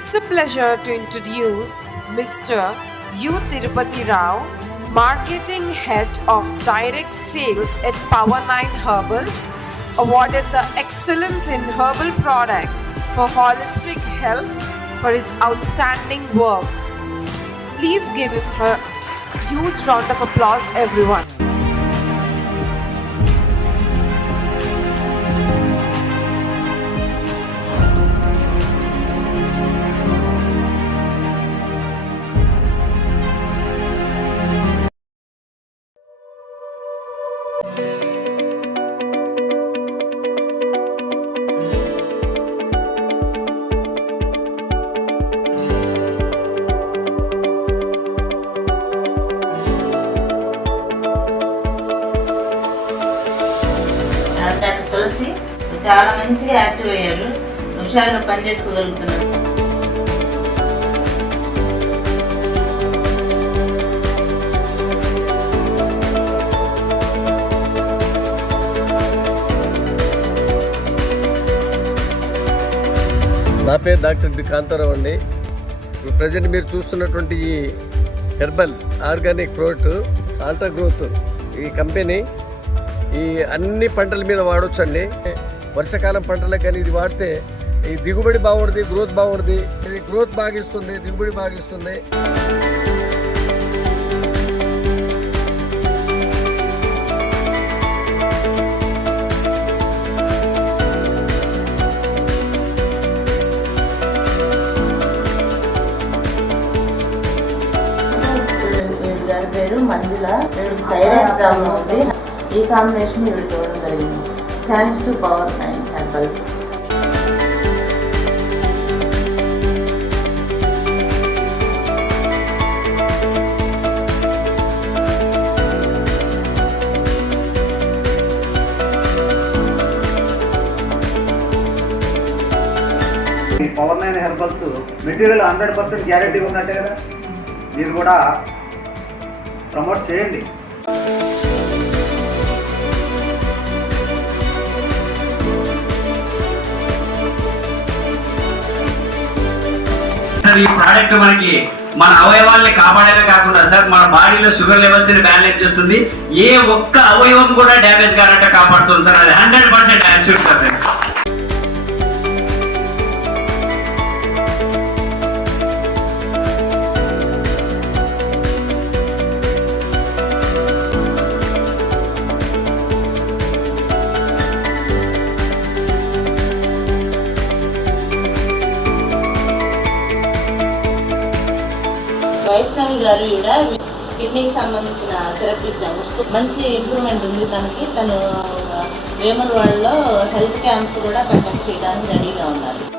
It's a pleasure to introduce Mr. U. Tirupati Rao, Marketing Head of Direct Sales at Power9 Herbals, awarded the Excellence in Herbal Products for Holistic Health for his outstanding work. Please give him a huge round of applause, everyone. Doctor Tulasi చాలా మంచిగా యాక్టివ్ అయ్యారు. నిమిషాల్లో పని చేసుకోగలుగుతున్నారు. నా పేరు doctor B Kantharao అండి. ఇప్పుడు ప్రజెంట్ మీరు చూస్తున్నటువంటి ఈ herbal organic product ultra growth ఈ కంపెనీ ఈ అన్ని పంటల మీద వాడొచ్చండి. వర్షాకాలం పంటలకు కానీ ఇది వాడితే ఈ దిగుబడి బాగుంటుంది, గ్రోత్ బాగుంటుంది. ఇది గ్రోత్ బాగా ఇస్తుంది, దిగుబడి బాగా ఇస్తుంది. గారి పేరు మంజుల. థైరాయిడ్ ప్రాబ్లం ఉంది. ఈ కాంబినేషన్ ఇవి చూడడం జరిగింది. Thanks to Power9 Herbals. Power9 Herbals material 100% గ్యారెంటీ ఉన్నట్టే కదా, మీరు కూడా ప్రమోట్ చేయండి. ఈ ప్రోడక్ట్ మనకి మన అవయవాల్ని కాపాడమే కాకుండా సార్ మన బాడీలో షుగర్ లెవెల్స్ ని బ్యాలెన్స్ చేస్తుంది. ఏ ఒక్క అవయవం కూడా డ్యామేజ్ కానట్టు కాపాడుతుంది సార్. అది 100% యాక్సెప్ట్ సార్. వైష్ణవి గారు కూడా కిడ్నీకి సంబంధించిన సిరప్ ఇచ్చాము. మంచి ఇంప్రూవ్మెంట్ ఉంది తనకి. తను వేములవాడలో హెల్త్ క్యాంప్స్ కూడా కండక్ట్ చేయడానికి రెడీగా ఉన్నారు.